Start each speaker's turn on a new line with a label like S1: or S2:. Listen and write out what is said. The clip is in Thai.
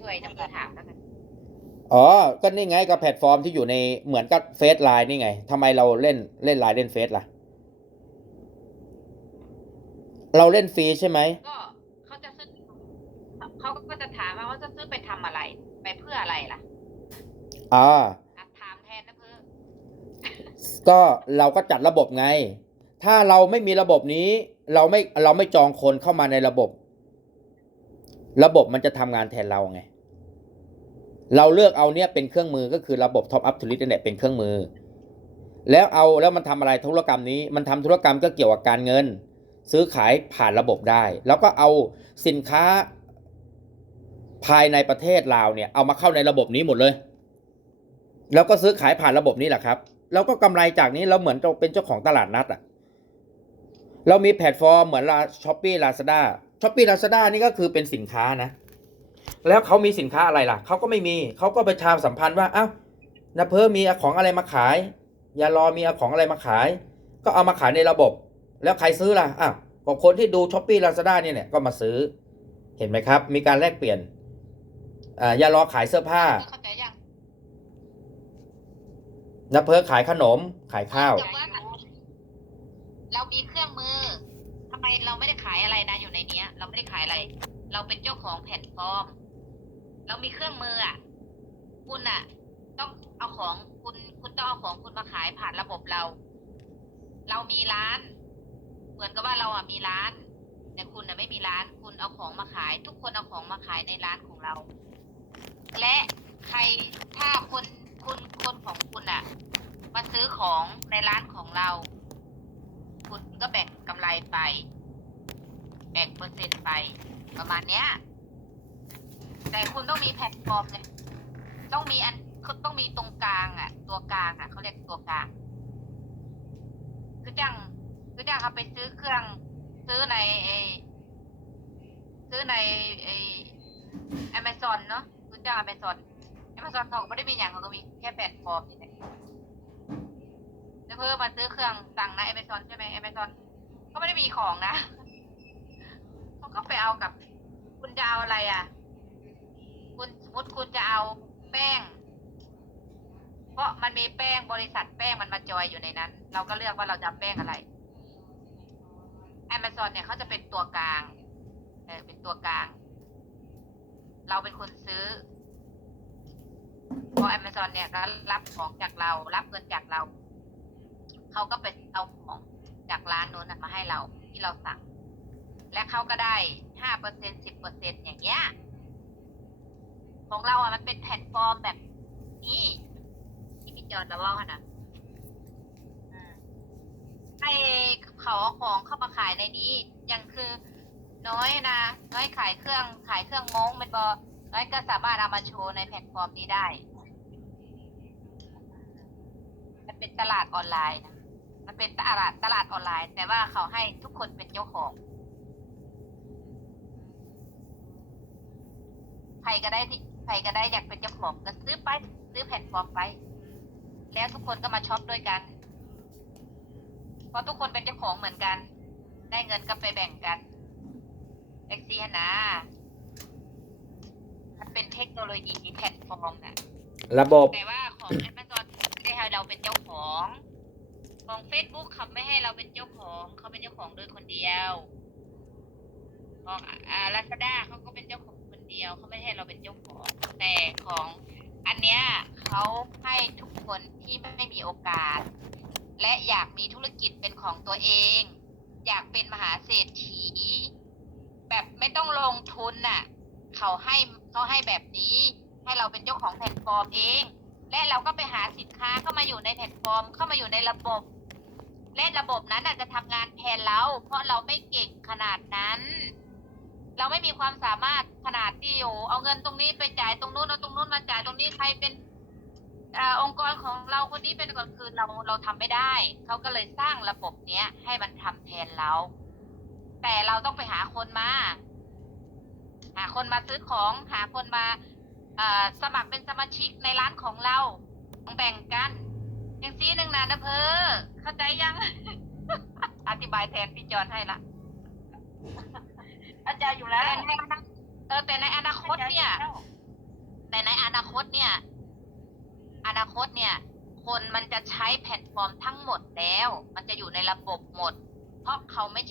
S1: ช่วยน้ำเพื่อถามแล้วกัน
S2: อ๋อ ก็นี่ไงกับแพลตฟอร์มที่อยู่ในเหมือนกับเฟซไลน์นี่ไงทำไมเราเล่นเล่นไลน์เล่นเฟซล่ะ เราเล่นฟรีใช่ไหม
S1: ก็เขาจะซื้อเขาก็จะถามว่าเขาจะซื้อไปทำอะไร ไปเพื่ออะไรล่ะ
S2: อ่า
S1: อะถามแทนนะเพื่อ
S2: ก็เราก็จัดระบบไง ถ้าเราไม่มีระบบนี้ เราไม่เราไม่จองคนเข้ามาในระบบ ระบบมันจะทำงานแทนเราไง เราเลือกเอาเนี่ยเป็นเครื่องมือก็คือระบบ Top Up to List เนี่ยเป็นเครื่องมือ แล้วเอาแล้วมันทำอะไรธุรกรรมนี้ มันทำธุรกรรมก็เกี่ยวกับการเงิน ซื้อขายผ่านระบบได้ แล้วก็เอาสินค้าภายในประเทศลาวเนี่ยเอามาเข้าในระบบนี้หมดเลย แล้วก็ซื้อขายผ่านระบบนี้แหละครับ แล้วก็กำไรจากนี้เราเหมือนเราเป็นเจ้าของตลาดนัดอะเรามีแพลตฟอร์มเหมือนลาช้อปปี้ลาซาด้า ช้อปปี้ลาซาด้านี่ก็คือเป็นสินค้านะ แล้วเขามีสินค้าอะไรล่ะ เขาก็ไม่มี เขาก็ไปชาวสัมพันธ์ว่า เอ้านาเพอมีของอะไรมาขายยารอมีของอะไรมาขาย ก็เอามาขายในระบบ แล้วใครซื้อล่ะ อ้าวก็คนที่ดูช้อปปี้ลาซาด้าเนี่ยเนี่ยก็มาซื้อ เห็นไหมครับ มีการแลกเปลี่ยน อ่ายารอขายเสื้อผ้า
S1: เข้าใจยัง
S2: นาเพอขายขนม ขายข้าว
S1: แต่ว่าเรามีเครื่องมือทำ ไมเราไม่ได้ขายอะไรนะอยู่ในเนี้ย เราไม่ได้ขายอะไร เราเป็นเจ้าของแผ่นฟอร์ม เรามีเครื่องมืออะ คุณอะ ต้องเอาของคุณคุณต้องเอาของคุณมาขายผ่านระบบเรา เรามีร้าน เหมือนกับว่าเราอะมีร้าน แต่คุณอะไม่มีร้าน คุณเอาของมาขาย ทุกคนเอาของมาขายในร้านของเรา และใครถ้าคนคุณคนของคุณอะ มาซื้อของในร้านของเรา คุณก็แบ่งกำไรไป เปอร์เซ็นต์ไป ประมาณเนี้ย แต่คุณต้องมีแพลตฟอร์มไงต้องมีอันคือต้องมีตรงกลางอะ ตัวกลางอะเขาเรียกตัวกลาง คือจังคือจังเขาไปซื้อเครื่องซื้อในไอซื้อในไออเมซอนเนาะคือจังอเมซอนอเมซอนเขาก็ไม่ได้มีอย่างเขาก็มีแค่แพลตฟอร์มนี่แหละแล้วเพื่อมาซื้อเครื่องสั่งในอเมซอนใช่ไหมอเมซอนก็ไม่ได้มีของนะ ก็ไปเอากับ คุณจะเอาอะไรอะ คุณสมมติคุณจะเอาแป้ง เพราะมันมีแป้งบริษัทแป้งมันมาจอยอยู่ในนั้น เราก็เลือกว่าเราจะแป้งอะไร Amazon เนี่ยเขาจะเป็นตัวกลางเออเป็นตัวกลาง เราเป็นคนซื้อพอ Amazon เนี่ยก็รับของจากเรา รับเงินจากเรา เขาก็ไปเอาของจากร้านนู้นมาให้เราที่เราสั่ง และเขาก็ได้ห้าเปอร์เซ็นสิบเปอร์เซ็นอย่างเงี้ย ของเราอะมันเป็นแพลตฟอร์มแบบนี้ที่พี่จอนเราเล่าให้นะอืมให้เขาเอของเข้ามาขายในนี้อย่างคือน้อยนะ น้อยขายเครื่องขายเครื่องมงเป็นบอน้อยก็สามารถเอามาโชว์ในแพลตฟอร์มนี้ได้มันเป็นตลาดออนไลน์นะมันเป็นตลาดตลาดออนไลน์ แต่ว่าเขาให้ทุกคนเป็นเจ้าของ ใครก็ได้ที่ใครก็ได้อยากเป็นเจ้าของก็ซื้อไป ซื้อแพลตฟอร์มไป แล้วทุกคนก็มาช็อปด้วยกัน เพราะทุกคนเป็นเจ้าของเหมือนกัน ได้เงินก็ไปแบ่งกันแท็กซี่นะมันเป็นเทคโนโลยีแพลตฟอร์มนะ
S2: ระบบ
S1: แต่ว่าของ Amazon ไม่ได้ให้เราเป็นเจ้าของ ของ Facebook เขาไม่ให้เราเป็นเจ้าของเขาเป็นเจ้าของโดยคนเดียว ของอ่า Lazada เขาก็เป็นเจ้าของคน เดียวเขาไม่ให้เราเป็นเจ้าของแต่ของอันเนี้ยเขาให้ทุกคนที่ไม่มีโอกาส และอยากมีธุรกิจเป็นของตัวเอง อยากเป็นมหาเศรษฐี แบบไม่ต้องลงทุนน่ะเขาให้เขาให้แบบนี้ ให้เราเป็นเจ้าของแพลตฟอร์มเอง และเราก็ไปหาสินค้าเข้ามาอยู่ในแพลตฟอร์ม เข้ามาอยู่ในระบบ และระบบนั้นอาจจะทำงานแทนเรา เพราะเราไม่เก่งขนาดนั้น เราไม่มีความสามารถขนาดที่โอ้เอาเงินตรงนี้ไปจ่ายตรงนู้นเอาตรงนู้นมาจ่ายตรงนี้ใครเป็นอองค์กรของเราคนนี้เป็นคนคือเราเราทำไม่ได้เขาก็เลยสร้างระบบเนี้ย ให้มันทำแทนเรา แต่เราต้องไปหาคนมา หาคนมาซื้อของ หาคนมาสมัครเป็นสมาชิกในร้านของเราต้องแบ่งกันอย่างซีหนึ่งนะนะเพอเข้าใจยัง อธิบายแทนพี่จอนให้ละ
S3: อาจารย์อยู่แล้ว
S1: แต่ในเออแต่ในอนาคตเนี่ย แต่ในอนาคตเนี่ย อนาคตเนี่ย คนมันจะใช้แพลตฟอร์มทั้งหมดแล้ว มันจะอยู่ในระบบหมด เพราะเขาไม่